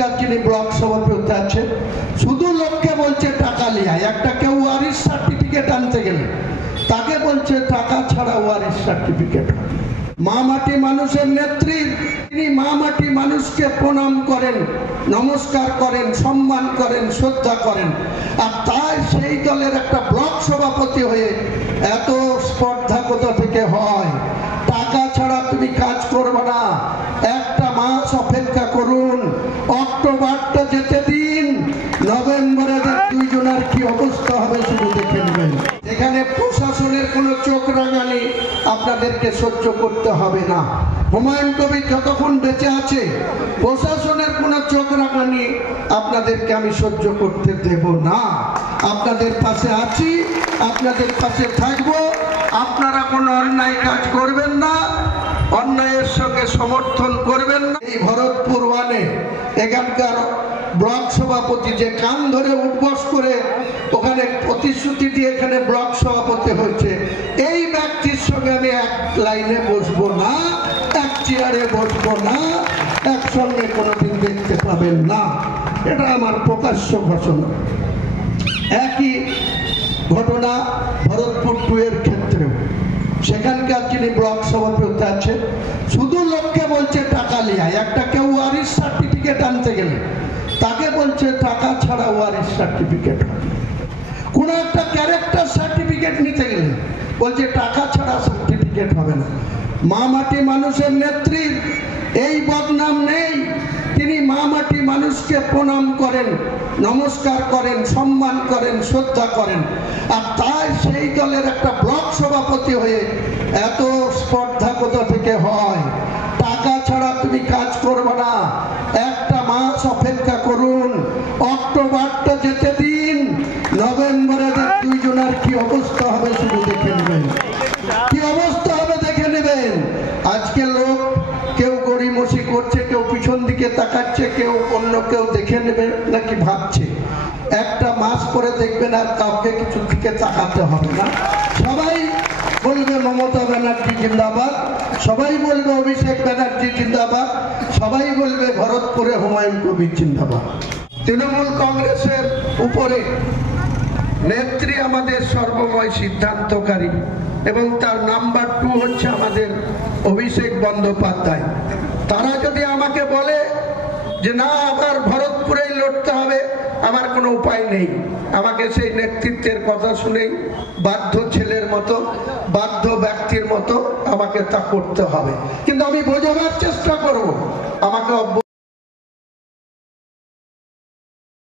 সেখানকার যিনি ব্লক সভাপতি আছেন শুধু লোককে বলছে টাকা লিয়ায়, একটা কেউ ওয়ারিশ সার্টিফিকেট আনতে গেলে তাকে বলছে টাকা ছাড়া ওয়ারিশ সার্টিফিকেট হবে। মা মাটি মানুষের নেত্রী, তিনি মা মাটি মানুষকে প্রণাম করেন, নমস্কার করেন, সম্মান করেন, শ্রদ্ধা করেন। আর তাই সেই দলের একটা ব্লক সভাপতি হয়ে এত স্পর্ধা কোথা থেকে হয়? টাকা ছাড়া তুমি কাজ করবে না, একটা মাস অপেক্ষা করুন, অক্টোবরটা যেতে দিন, নভেম্বরে দুইজনের কি অবস্থা হবে শুধু দেখে নেবেন। এখানে প্রশাসনের কোনো চোখ রাঙানি আপনাদেরকে সহ্য করতে হবে না। হুমায়ুন কবির যতক্ষণ বেঁচে আছে প্রশাসনের কোনো চোখ রাঙানি আপনাদেরকে আমি সহ্য করতে দেব না। আপনাদের পাশে আছি, আপনাদের পাশে থাকবো। আপনারা কোনো অন্যায় কাজ করবেন না, অন্যায়ের সঙ্গে সমর্থন করবেন না। এই ভরতপুর ওয়ানে এখানকার ব্লক সভাপতি যে কান ধরে উঠবস করে ওখানে প্রতিশ্রুতি দিয়ে এখানে ব্লক সভাপতি হয়েছে, এই ব্যক্তির সঙ্গে আমি এক লাইনে বসবো না, এক চেয়ারে বসবো না, একসঙ্গে কোনোদিন দেখতে পাবেন না। এটা আমার প্রকাশ্য ঘোষণা। একই ঘটনা ভরতপুর 2 এর ক্ষেত্রেও সেখানকার যিনি ব্লক সভাপতি আছেন শুধু লোককে বলছে টাকা লিয়ায়, একটা কেউ ওয়ারিশ সার্টিফিকেট আনতে গেলে তাকে বলছে টাকা ছাড়া ওয়ারিশ সার্টিফিকেট হবে। কোন একটা ক্যারেক্টার সার্টিফিকেট নিতে গেলে বলছে টাকা ছাড়া সার্টিফিকেট হবে না। মা মাটি মানুষের নেত্রী, এই বদনাম নেই। তিনি মা মাটি মানুষকে প্রণাম করেন, নমস্কার করেন, সম্মান করেন, শ্রদ্ধা করেন। আর তাই সেই দলের একটা ব্লক সভাপতি হয়ে এত স্পর্ধা কোথা থেকে হয়? টাকা ছাড়া তুমি কাজ করবে না, একটা মাস অপেক্ষা করুন, অক্টোবরটা যেতে দিন, নভেম্বরে দুইজনের কি অবস্থা হবে শুধু দেখে নেবেন। কি অবস্থা হবে দেখে নেবেন। আজকে লোক কেউ গড়িমসি করছে, কেউ পিছন দিকে তাকাচ্ছে, কেউ অন্য কেউ দেখে নেবে নাকি ভাবছে। একটা মাস পরে দেখবেন আর কাউকে কিছু দিকে তাকাতে হবে না। সবাই বলবে মমতা ব্যানার্জি জিন্দাবাদ, সবাই বলবে অভিষেক ব্যানার্জি জিন্দাবাদ, সবাই বলবে ভরতপুরে হুমায়ুন কবির জিন্দাবাদ। তৃণমূল কংগ্রেসের উপরে নেত্রী আমাদের সর্বময় সিদ্ধান্তকারী এবং তার নাম্বার 2 হচ্ছে আমাদের অভিষেক বন্দ্যোপাধ্যায়। তারা যদি আমাকে বলে যে না আবার ভরতপুরেই লড়তে হবে, আমার কোনো উপায় নেই, আমাকে সেই নেতৃত্বের কথা শুনেই বাধ্য ছেলের মতো, বাধ্য ব্যক্তির মতো আমাকে তা করতে হবে। কিন্তু আমি বোঝাবার চেষ্টা করব